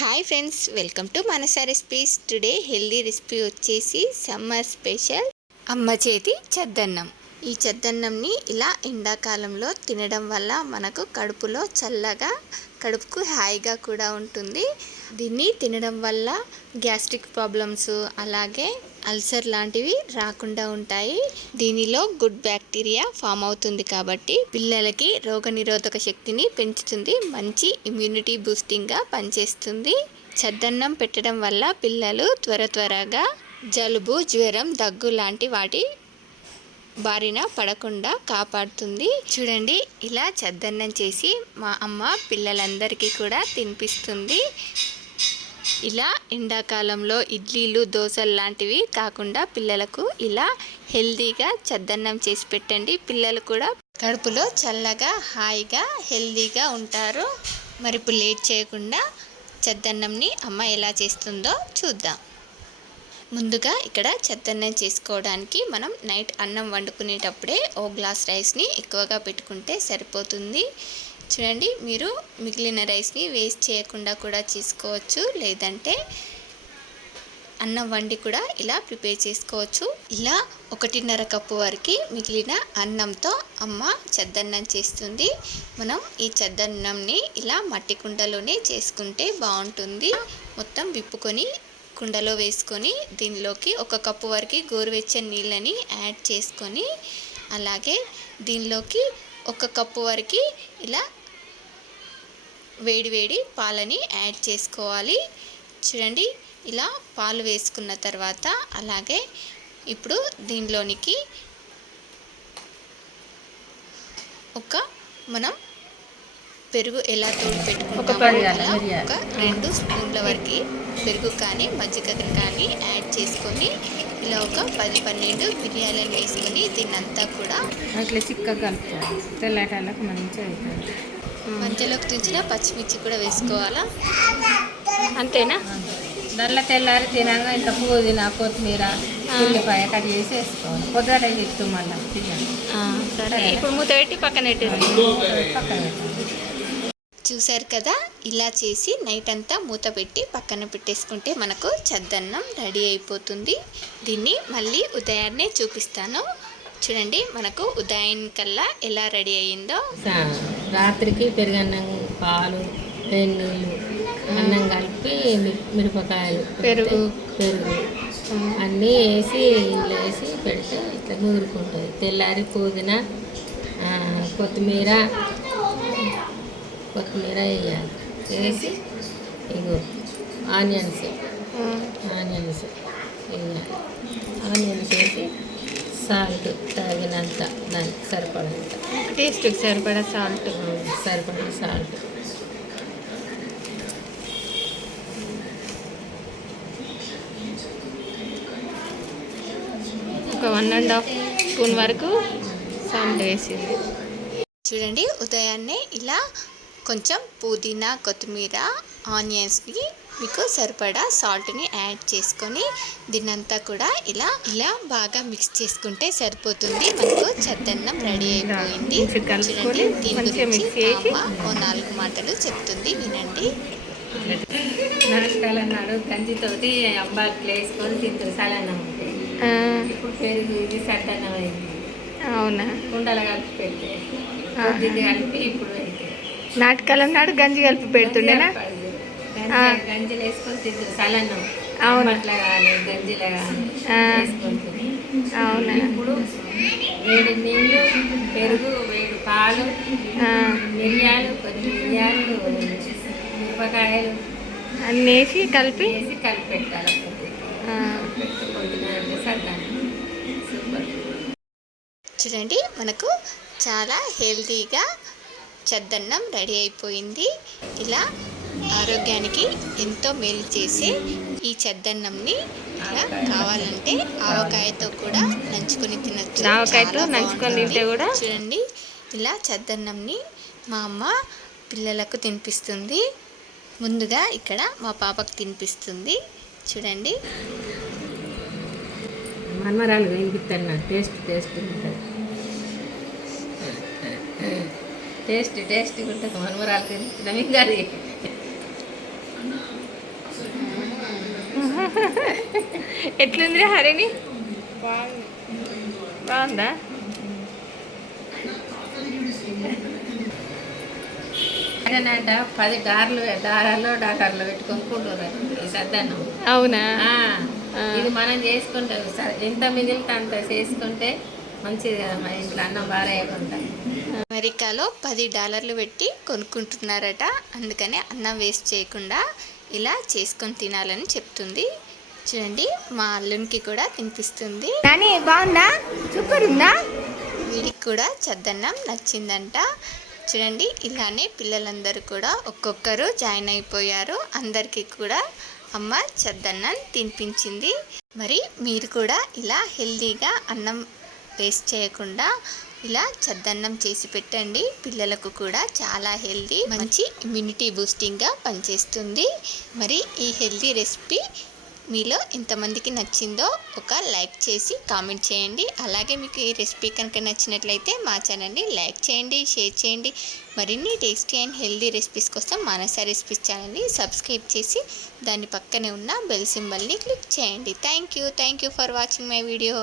Hi friends, welcome to Manasa recipes. Today healthy recipe వచ్చేసి summer special అమ్మ చేతి చద్దన్నం. ఈ చద్దన్నంని ఇలా ఎండాకాలంలో తినడం వల్ల మనకు కడుపులో చల్లగా, కడుపుకు హాయిగా కూడా ఉంటుంది. దీన్ని తినడం వల్ల గ్యాస్ట్రిక్ ప్రాబ్లమ్స్, అలాగే అల్సర్ లాంటివి రాకుండా ఉంటాయి. దీనిలో గుడ్ బ్యాక్టీరియా ఫామ్ అవుతుంది కాబట్టి పిల్లలకి రోగనిరోధక శక్తిని పెంచుతుంది. మంచి ఇమ్యూనిటీ బూస్టింగ్గా పనిచేస్తుంది. చద్దన్నం పెట్టడం వల్ల పిల్లలు త్వరగా జలుబు, జ్వరం, దగ్గు లాంటి వాటి బారిన పడకుండా కాపాడుతుంది. చూడండి, ఇలా చద్దన్నం చేసి మా అమ్మ పిల్లలందరికీ కూడా తినిపిస్తుంది. ఇలా ఎండాకాలంలో ఇడ్లీలు, దోశలు లాంటివి కాకుండా పిల్లలకు ఇలా హెల్దీగా చద్దన్నం చేసి పెట్టండి. పిల్లలు కూడా కడుపులో చల్లగా, హాయిగా, హెల్దీగా ఉంటారు. మరి ఇప్పుడు లేట్ చేయకుండా చద్దన్నంని అమ్మ ఎలా చేస్తుందో చూద్దాం. ముందుగా ఇక్కడ చద్దన్నం చేసుకోవడానికి మనం నైట్ అన్నం వండుకునేటప్పుడే ఓ గ్లాస్ రైస్ని ఎక్కువగా పెట్టుకుంటే సరిపోతుంది. చూడండి, మీరు మిగిలిన రైస్ని వేస్ట్ చేయకుండా కూడా చేసుకోవచ్చు, లేదంటే అన్నం వండి కూడా ఇలా ప్రిపేర్ చేసుకోవచ్చు. ఇలా 1.5 కప్పు వరకు మిగిలిన అన్నంతో అమ్మ చద్దన్నం చేస్తుంది. మనం ఈ చద్దన్నంని ఇలా మట్టి కుండలోనే చేసుకుంటే బాగుంటుంది. మొత్తం విప్పుకొని కుండలో వేసుకొని దీనిలోకి 1 కప్పు వరకు గోరువెచ్చని నీళ్ళని యాడ్ చేసుకొని, అలాగే దీనిలోకి 1 కప్పు వరకు ఇలా వేడి పాలని యాడ్ చేసుకోవాలి. చూడండి, ఇలా పాలు వేసుకున్న తర్వాత అలాగే ఇప్పుడు దీనిలోనికి మనం పెరుగు ఎలా తోడు పెట్టుకుంటామో అలా 2 స్పూన్ల వరకు పెరుగు కానీ మజ్జిగ కానీ యాడ్ చేసుకొని ఇలా 10-12 మిరియాలను వేసుకొని దీన్నంతా కూడా అట్లా చిక్కగా కలుపుకోవాలి. తెల్లటాలకు మంచిగా అవుతుంది. మధ్యలోకి తుంచిన పచ్చిమిర్చి కూడా వేసుకోవాలా? అంతేనా? దాంట్లో తెల్లారి తినగా ఇంత పుదీనా, కొత్తిమీర, ఉల్లిపాయ కట్ చేసి వేసుకోవాలి. పొద్దుట చెప్తాం మళ్ళీ. సరే, ఇప్పుడు మూత పెట్టి పక్కన పక్కన చూసారు కదా, ఇలా చేసి నైట్ అంతా మూత పెట్టి పక్కన పెట్టేసుకుంటే మనకు చద్దన్నం రెడీ అయిపోతుంది. దీన్ని మళ్ళీ ఉదయాన్నే చూపిస్తాను. చూడండి, మనకు ఉదయం కల్లా ఎలా రెడీ అయ్యిందో. రాత్రికి పెరుగన్నం, పాలు, నీళ్ళు, అన్నం కలిపి మిరపకాయలు, పెరుగు అన్నీ వేసి ఇంట్లో వేసి పెడితే ఇట్లా నూరుకుంటుంది. తెల్లారి పుదీనా, కొత్తిమీర వేయాలి. వేసి ఇగో ఆనియన్స్ వేయాలి. ఆనియన్స్ వేసి సాల్ట్ తగినంత, దానికి సరిపడంత, టేస్ట్కి సరిపడా సాల్ట్, ఒక 1.5 స్పూన్ వరకు సాల్ట్ వేసింది. చూడండి, ఉదయాన్నే ఇలా కొంచెం పుదీనా, కొత్తిమీర, ఆనియన్స్ని మీకు సరిపడా సాల్ట్ని యాడ్ చేసుకొని దీన్నంతా కూడా ఇలా బాగా మిక్స్ చేసుకుంటే సరిపోతుంది. మనకు చద్దన్నం రెడీ అయిపోయింది. చూడండి, దీని గురించి అమ్మ ఓ 4 మాటలు చెప్తుంది, వినండి. నరసకాలం నాడు గంజితోటి అంబాకులు వేసుకొని తింటారు. సలన్నం ఉంటే ఇప్పుడు పెరుగు ఇది చద్దన్నం అయింది. అవునా? కుండలు కలిపి పెడితే కలిపి ఇప్పుడు అయితే నాటకాలం నాడు గంజి కలిపి పెడుతుండేనా? గంజిలు వేసుకొని తింటారు. సలన్నం అట్లా కానీ గంజిలా కానీ వేసుకొని. అవునా? ఇప్పుడు వేడి నీళ్ళు, పెరుగు, వేడి పాలు, మిరియాలు, కొద్ది మిరియాలు, మిరపకాయలు అన్నీ వేసి కలిపి పెట్టాలి. సూపర్. చూడండి, మనకు చాలా హెల్తీగా చద్దన్నం రెడీ అయిపోయింది. ఇలా ఆరోగ్యానికి ఎంతో మేలు చేసే ఈ చద్దన్నంని ఇలా కావాలంటే ఆవకాయతో కూడా నంచుకొని తినచ్చు. ఆవకాయతో నంచుకొని తింటే కూడా. చూడండి, ఇలా చద్దన్నంని మా అమ్మ పిల్లలకు తినిపిస్తుంది. ముందుగా ఇక్కడ మా పాపకు తినిపిస్తుంది. చూడండి, మనమరాలు తినిపిస్తాను. టేస్ట్ ఉంటుంది. టేస్ట్ ఉంటుంది. మనమరాలు తినిపిస్తాం. ఇంకా ఎట్లుంది హరిణి? బాగుందా? అదేనంట 10 దారాల్లో డాలర్లు పెట్టుకొని కూడరు సద్దన్నం. అవునా? ఇది మనం చేసుకుంటే ఎంత మిగిలితే అంత చేసుకుంటే మంచిది కదా, మన ఇంట్లో అన్నం బారేయకుండా. అమెరికాలో $10 పెట్టి కొనుక్కుంటున్నారట. అందుకనే అన్నం వేస్ట్ చేయకుండా ఇలా చేసుకొని తినాలని చెప్తుంది. చూడండి, మా అల్లునికి కూడా తినిపిస్తుంది. కానీ బాగుందా? సూపర్ ఉందా? వీడికి కూడా చద్దన్నం నచ్చిందంట. చూడండి, ఇలానే పిల్లలందరూ కూడా ఒక్కొక్కరు జాయిన్ అయిపోయారు. అందరికీ కూడా అమ్మ చద్దన్నం తినిపించింది. మరి మీరు కూడా ఇలా హెల్తీగా అన్నం వేస్ట్ చేయకుండా ఇలా చద్దన్నం చేసి పెట్టండి. పిల్లలకు కూడా చాలా హెల్తీ, మంచి ఇమ్యూనిటీ బూస్టింగ్గా పనిచేస్తుంది. మరి ఈ హెల్తీ రెసిపీ మీలో ఎంతమందికి నచ్చిందో ఒక లైక్ చేసి కామెంట్ చేయండి. అలాగే మీకు ఈ రెసిపీ కనుక నచ్చినట్లయితే మా ఛానల్ని లైక్ చేయండి, షేర్ చేయండి. మరిన్ని టేస్టీ అండ్ హెల్తీ రెసిపీస్ కోసం మానస రెసిపీస్ ఛానల్ని సబ్స్క్రైబ్ చేసి దాని పక్కనే ఉన్న బెల్ సింబల్ని క్లిక్ చేయండి. Thank you for watching my video.